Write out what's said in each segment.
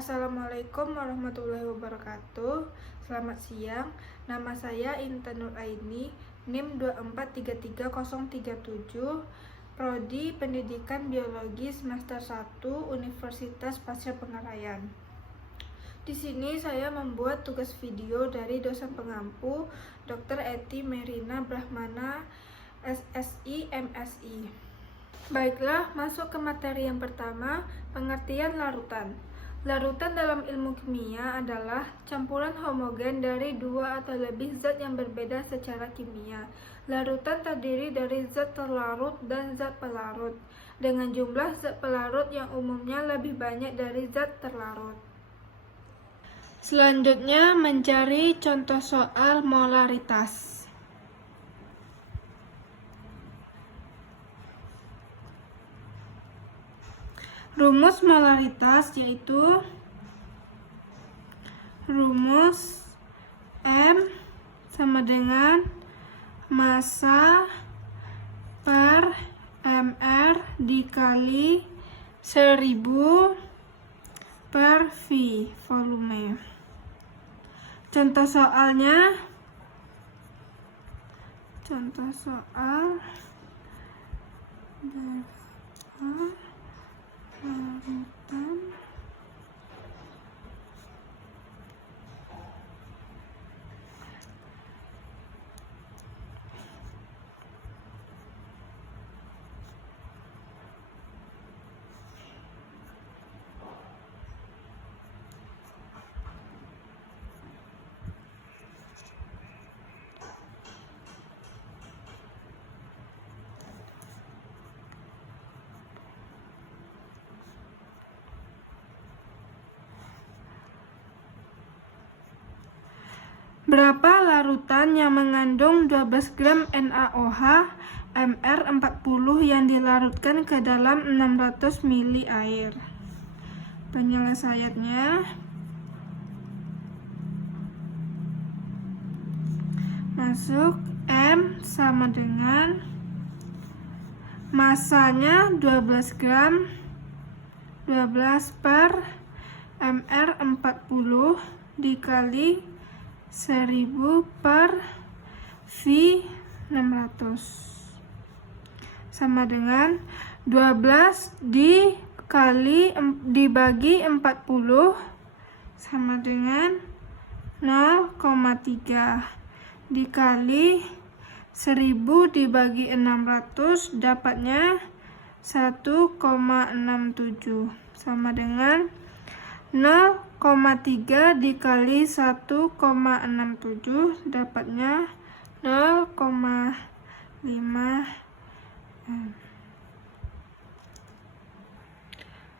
Assalamualaikum warahmatullahi wabarakatuh. Selamat siang. Nama saya Intan Nuraini, NIM 2433037, Prodi Pendidikan Biologi semester 1 Universitas Pasca-Pengarayan. Di sini saya membuat tugas video dari dosen pengampu Dr. Eti Merina Brahmana, SSI, MSI. Baiklah, masuk ke materi yang pertama, pengertian larutan. Larutan dalam ilmu kimia adalah campuran homogen dari dua atau lebih zat yang berbeda secara kimia. Larutan terdiri dari zat terlarut dan zat pelarut, dengan jumlah zat pelarut yang umumnya lebih banyak dari zat terlarut. Selanjutnya, mencari contoh soal molaritas. Rumus molaritas yaitu rumus M sama dengan massa per mR dikali 1000 per V volume. Contoh soalnya, larutan Berapa larutan yang mengandung 12 gram NaOH MR40 yang dilarutkan ke dalam 600 ml air? Penyelesaiannya, masuk M sama dengan massanya 12 gram, 12 per MR40 dikali 1000 per V 600 sama dengan 12 dibagi 40 sama dengan 0,3 dikali 1000 dibagi 600 dapatnya 1,67 sama dengan 0,3 dikali 1,67 dapatnya 0,5.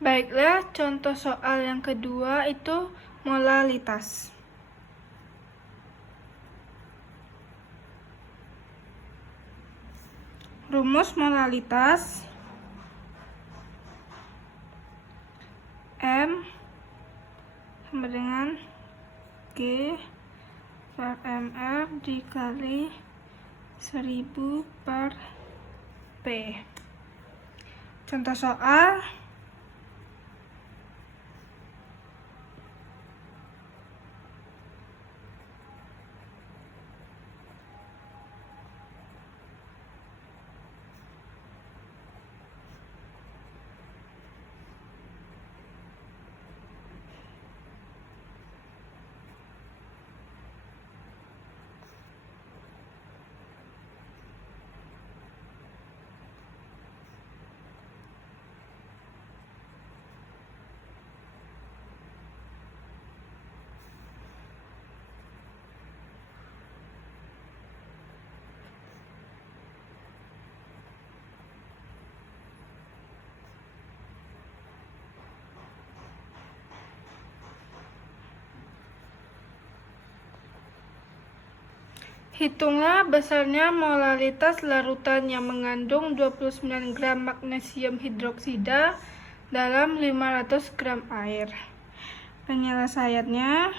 Baiklah, contoh soal yang kedua itu molalitas. Rumus molalitas M sama dengan G per mR dikali 1000 per P. Contoh soal, hitunglah besarnya molalitas larutan yang mengandung 29 gram magnesium hidroksida dalam 500 gram air. Penyelesaiannya,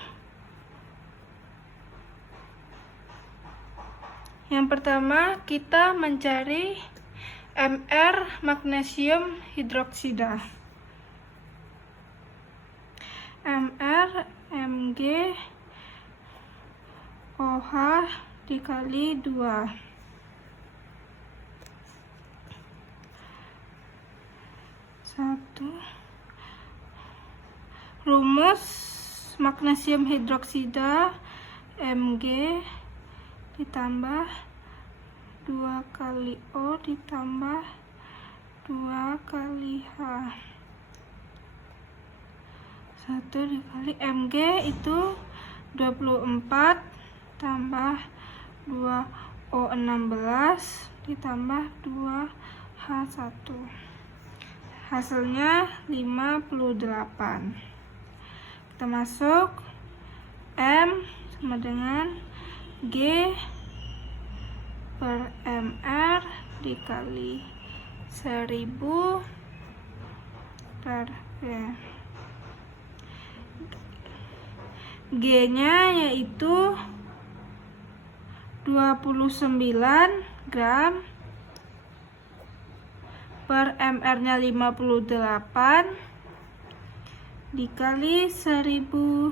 yang pertama kita mencari Mr magnesium hidroksida. MG OH dikali 2. Rumus magnesium hidroksida Mg ditambah 2 kali O ditambah 2 kali H. 1 dikali Mg itu 24 tambah 2 O16 ditambah 2 H1. Hasilnya 58. Kita masuk M sama dengan G per MR dikali 1000 per P. G nya yaitu 29 gram per MR nya 58 dikali 1000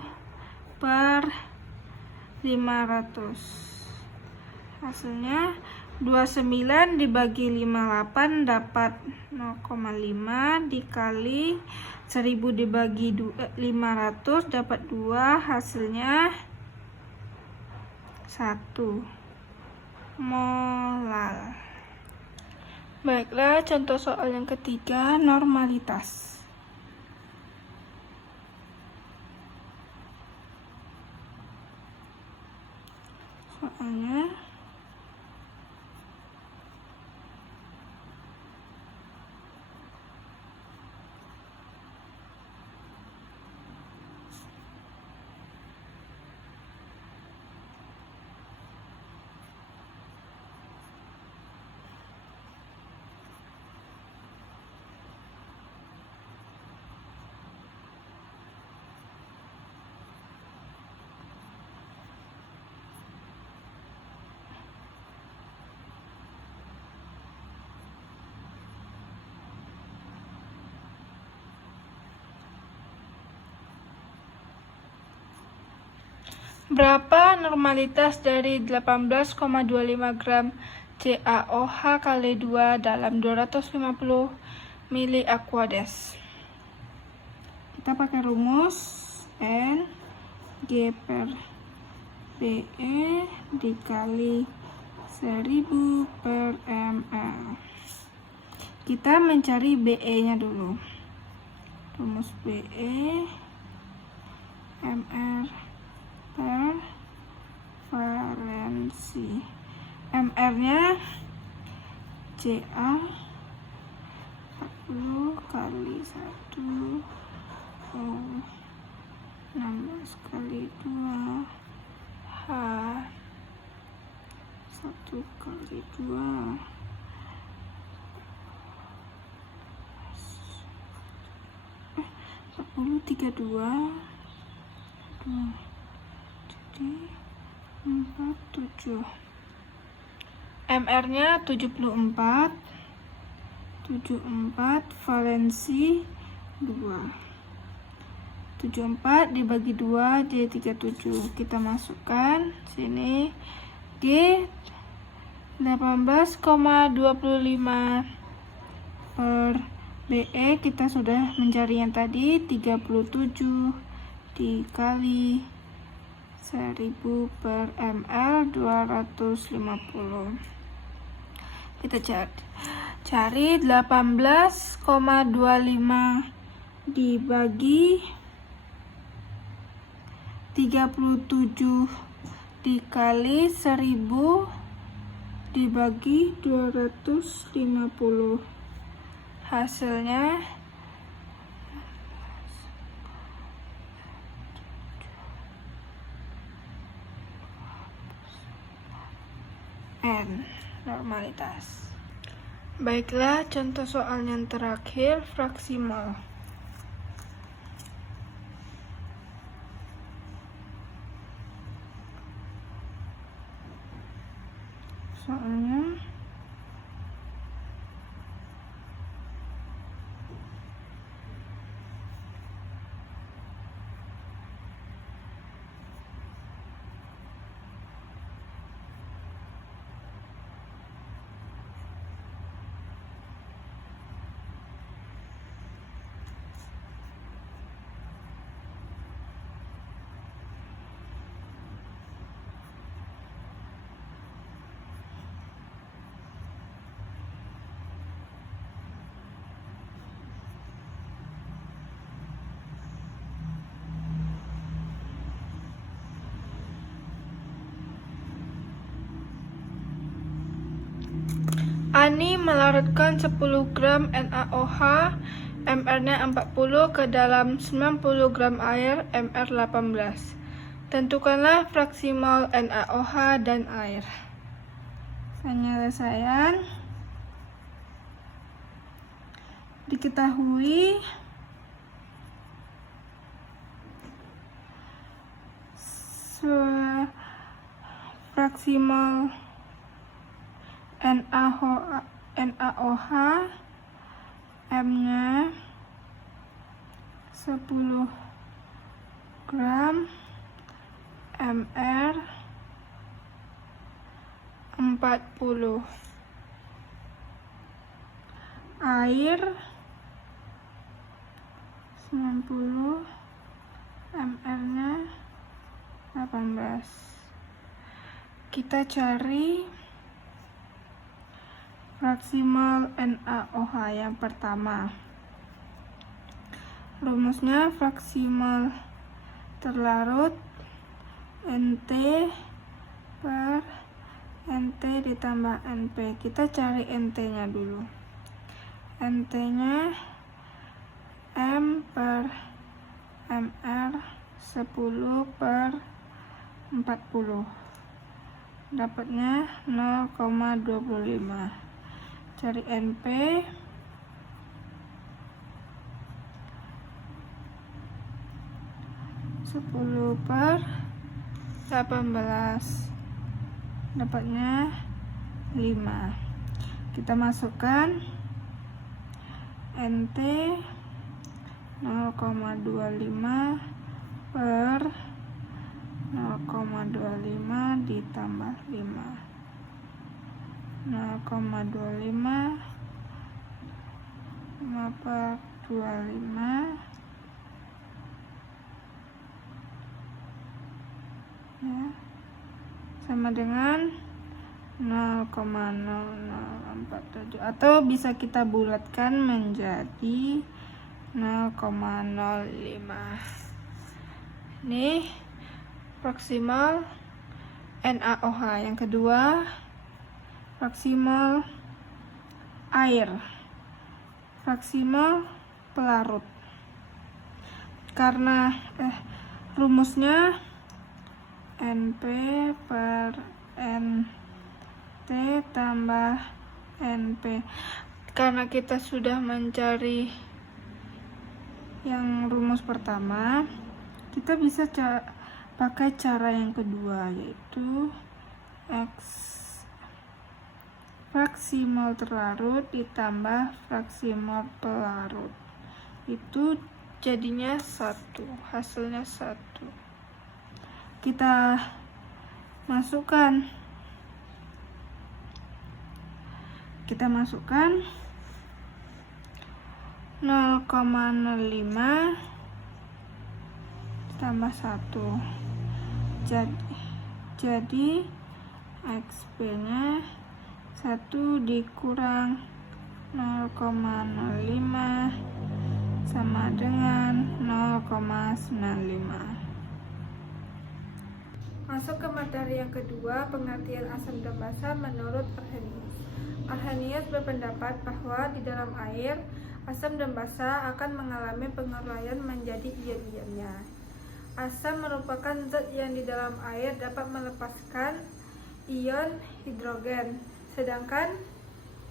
per 500. Hasilnya 29 dibagi 58 dapat 0,5 dikali 1000 dibagi 500 dapat 2, hasilnya 1 molar. Baiklah, contoh soal yang ketiga, normalitas. Soalnya berapa normalitas dari 18,25 gram CaOH kali 2 dalam 250 mili Aquades? Kita pakai rumus N G per PE dikali 1000 per ml. Kita mencari BE nya dulu. Rumus BE MR per valensi. MR nya Ca 40 kali 1 O 16 kali 2 H 1 kali 2 10 32 jadi 47. MR nya 74 valensi 2. 74 dibagi 2 jadi 37. Kita masukkan sini G 18,25 per BE kita sudah mencari yang tadi 37 dikali 1000 per ml 250. Kita cari 18,25 dibagi 37 dikali 1000 dibagi 250. Hasilnya N, normalitas. Baiklah, contoh soal yang terakhir, fraksi mol. Soalnya Ani melarutkan 10 gram NaOH MR-nya 40 ke dalam 90 gram air MR18. Tentukanlah fraksi mol NaOH dan air. Penyelesaian. Diketahui fraksi mol NaOH M-nya 10 gram MR 40. Air 90 MR-nya 18. Kita cari fraksi mol NaOH yang pertama. Rumusnya fraksi mol terlarut NT per NT ditambah NP. Kita cari NT-nya dulu. NT-nya M per MR 10 per 40. Dapatnya 0,25. Cari NP. 10 per 18. Dapatnya 5. Kita masukkan NT 0,25 per 0,25 ditambah 5. 0,25 5 per 25 ya, sama dengan 0,0047, atau bisa kita bulatkan menjadi 0,05. Ini fraksi mol NaOH. Yang kedua, fraksi mol air, fraksi mol pelarut. Karena rumusnya NP per NT tambah NP. Karena kita sudah mencari yang rumus pertama, kita bisa pakai cara yang kedua, yaitu X fraksi mol terlarut ditambah fraksi mol pelarut. Itu jadinya 1, hasilnya 1. Kita masukkan 0,05 tambah 1. Jadi XP-nya 1 dikurang 0,05 sama dengan 0,95. Masuk ke materi yang kedua, pengertian asam dan basa menurut Arrhenius. Arrhenius berpendapat bahwa di dalam air, asam dan basa akan mengalami penguraian menjadi ion-ionnya. Asam merupakan zat yang di dalam air dapat melepaskan ion hidrogen, sedangkan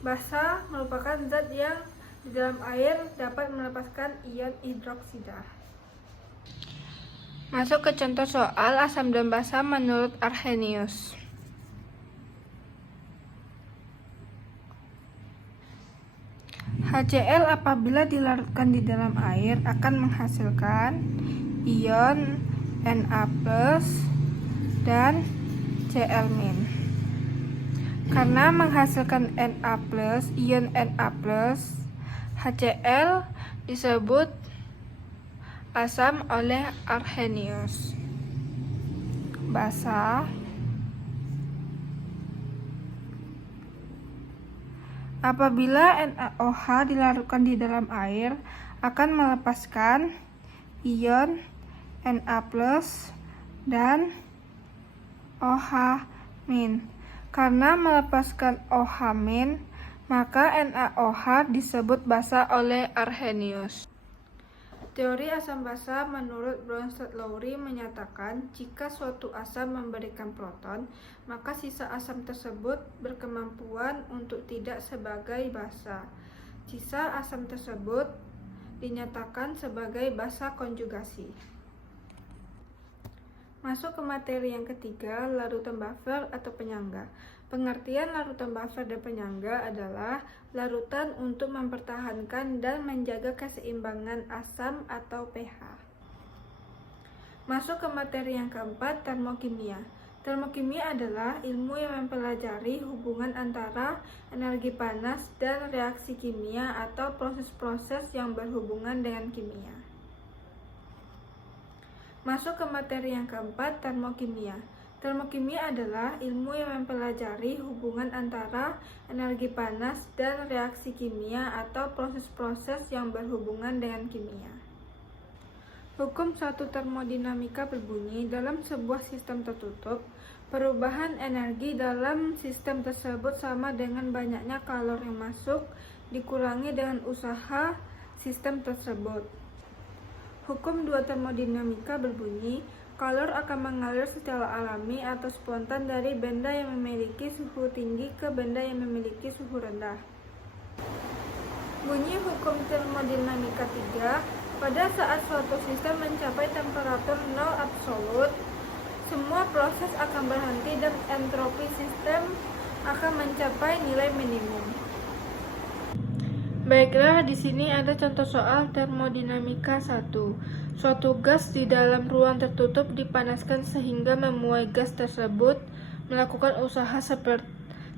basa merupakan zat yang di dalam air dapat melepaskan ion hidroksida. Masuk ke contoh soal asam dan basa menurut Arrhenius. HCl apabila dilarutkan di dalam air akan menghasilkan ion Na+ dan Cl-. Karena menghasilkan Na+, ion Na+, HCl disebut asam oleh Arrhenius. Basa apabila NaOH dilarutkan di dalam air akan melepaskan ion Na+ dan OH-. Karena melepaskan OH- maka NaOH disebut basa oleh Arrhenius. Teori asam basa menurut Bronsted-Lowry menyatakan jika suatu asam memberikan proton, maka sisa asam tersebut berkemampuan untuk tidak sebagai basa. Sisa asam tersebut dinyatakan sebagai basa konjugasi. Masuk ke materi yang ketiga, larutan buffer atau penyangga. Pengertian larutan buffer dan penyangga adalah larutan untuk mempertahankan dan menjaga keseimbangan asam atau pH. Masuk ke materi yang keempat, termokimia. Termokimia adalah ilmu yang mempelajari hubungan antara energi panas dan reaksi kimia atau proses-proses yang berhubungan dengan kimia. Masuk ke materi yang keempat, termokimia. Termokimia adalah ilmu yang mempelajari hubungan antara energi panas dan reaksi kimia atau proses-proses yang berhubungan dengan kimia. Hukum suatu termodinamika berbunyi, dalam sebuah sistem tertutup, perubahan energi dalam sistem tersebut sama dengan banyaknya kalor yang masuk dikurangi dengan usaha sistem tersebut. Hukum dua termodinamika berbunyi, kalor akan mengalir secara alami atau spontan dari benda yang memiliki suhu tinggi ke benda yang memiliki suhu rendah. Bunyi hukum termodinamika 3, pada saat suatu sistem mencapai temperatur nol absolut, semua proses akan berhenti dan entropi sistem akan mencapai nilai minimum. Baiklah, di sini ada contoh soal termodinamika 1. Suatu gas di dalam ruang tertutup dipanaskan sehingga memuai gas tersebut melakukan usaha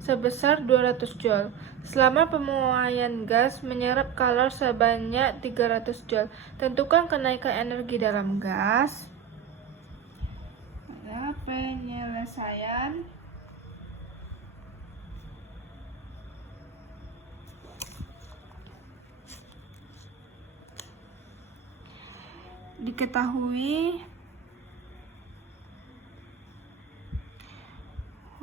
sebesar 200 Joule. Selama pemuaian gas menyerap kalor sebanyak 300 Joule. Tentukan kenaikan energi dalam gas. Ada penyelesaian. Diketahui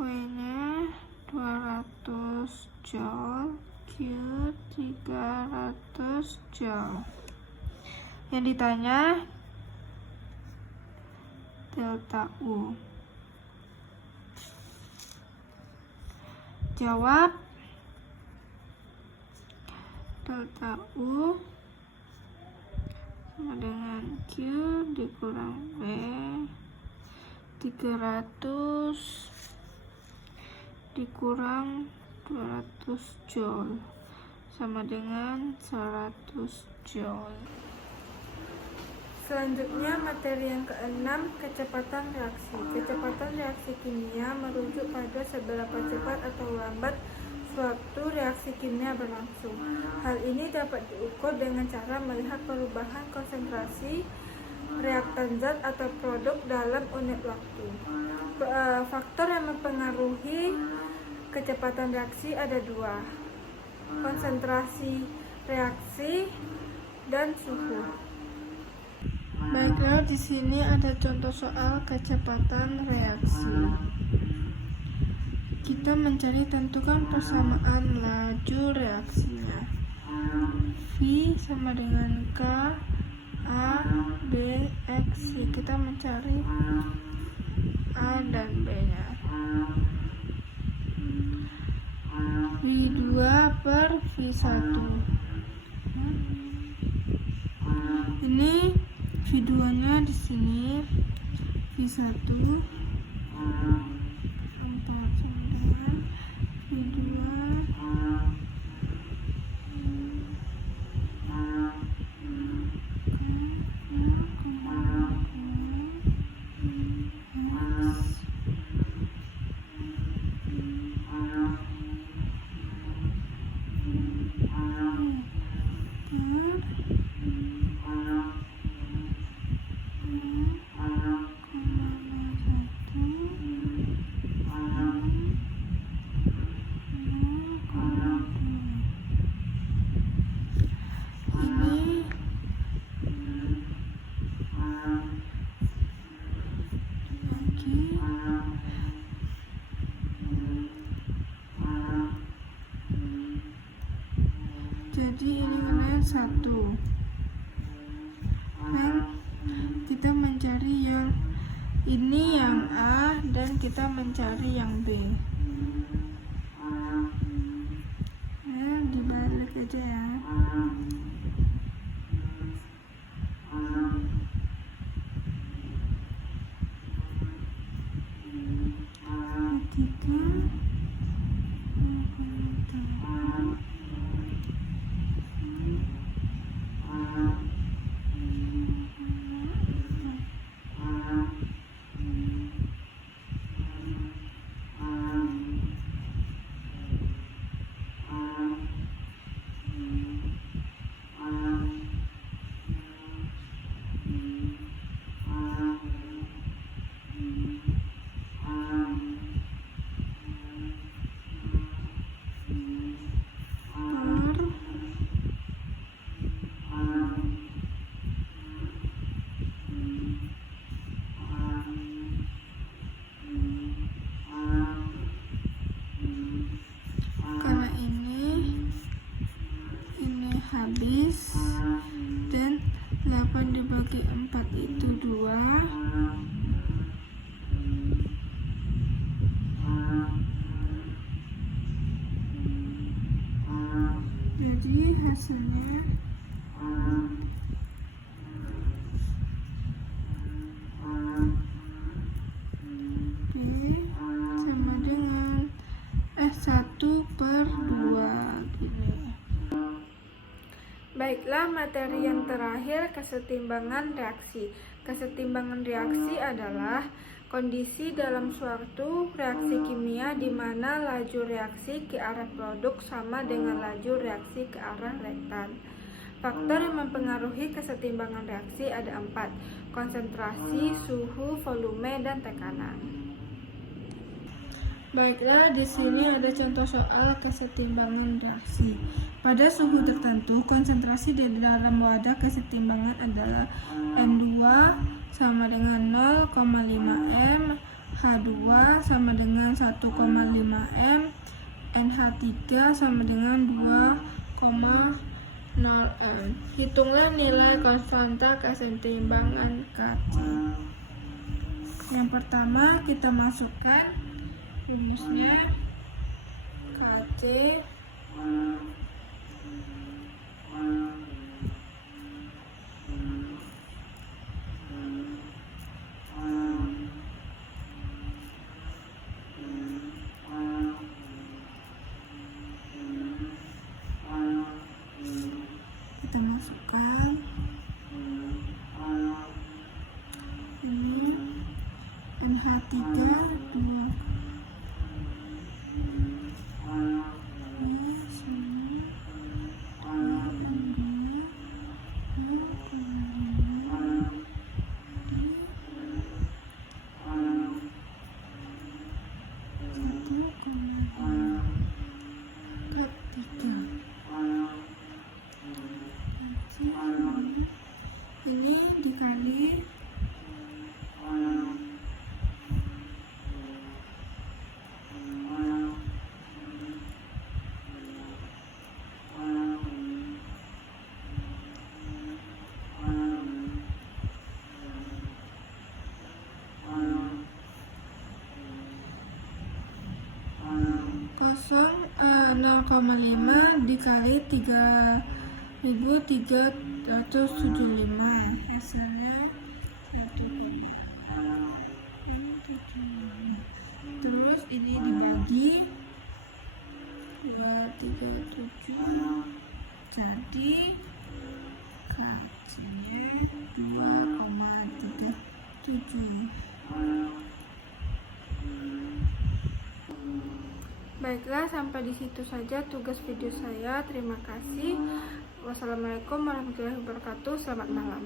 W-nya 200 Joule, Q 300 Joule. Yang ditanya delta U. Jawab, delta U sama dengan Q dikurang B 300 dikurang 200 Joule sama dengan 100 Joule. Selanjutnya materi yang keenam, kecepatan reaksi. Kecepatan reaksi kimia merujuk pada seberapa cepat atau lambat suatu reaksi kimia berlangsung. Hal ini dapat diukur dengan cara melihat perubahan konsentrasi reaktan zat atau produk dalam unit waktu. Faktor yang mempengaruhi kecepatan reaksi ada dua, konsentrasi reaksi dan suhu. Baiklah, di sini ada contoh soal kecepatan reaksi. Kita mencari, tentukan persamaan laju reaksinya. V sama dengan K A B X. Kita mencari A dan B nya. V2 per V1. Ini V2 nya di sini, V1 V2 Ini yang A dan kita mencari yang B. Nah, dibalik aja ya. Tiga. Karena ini habis dan 8 dibagi 4 itu 2. Jadi hasilnya B sama dengan 1/2 gini. Baiklah, materi yang terakhir, kesetimbangan reaksi. Kesetimbangan reaksi adalah kondisi dalam suatu reaksi kimia di mana laju reaksi ke arah produk sama dengan laju reaksi ke arah reaktan. Faktor yang mempengaruhi kesetimbangan reaksi ada 4: konsentrasi, suhu, volume, dan tekanan. Baiklah, di sini ada contoh soal kesetimbangan reaksi. Pada suhu tertentu, konsentrasi di dalam wadah kesetimbangan adalah N2 sama dengan 0,5 m, H2 sama dengan 1,5 m, NH3 sama dengan 2,0 m. Hitunglah nilai konstanta kesetimbangan Kc. Yang pertama kita masukkan rumusnya Kc kita masukkan ini NH3 2. Ini dikali kosong 0,5 dikali 3.375, hasilnya 1,675. Terus ini dibagi 237, jadi Kc-nya 2,37. Baiklah, sampai di situ saja tugas video saya. Terima kasih. Wassalamualaikum warahmatullahi wabarakatuh. Selamat malam.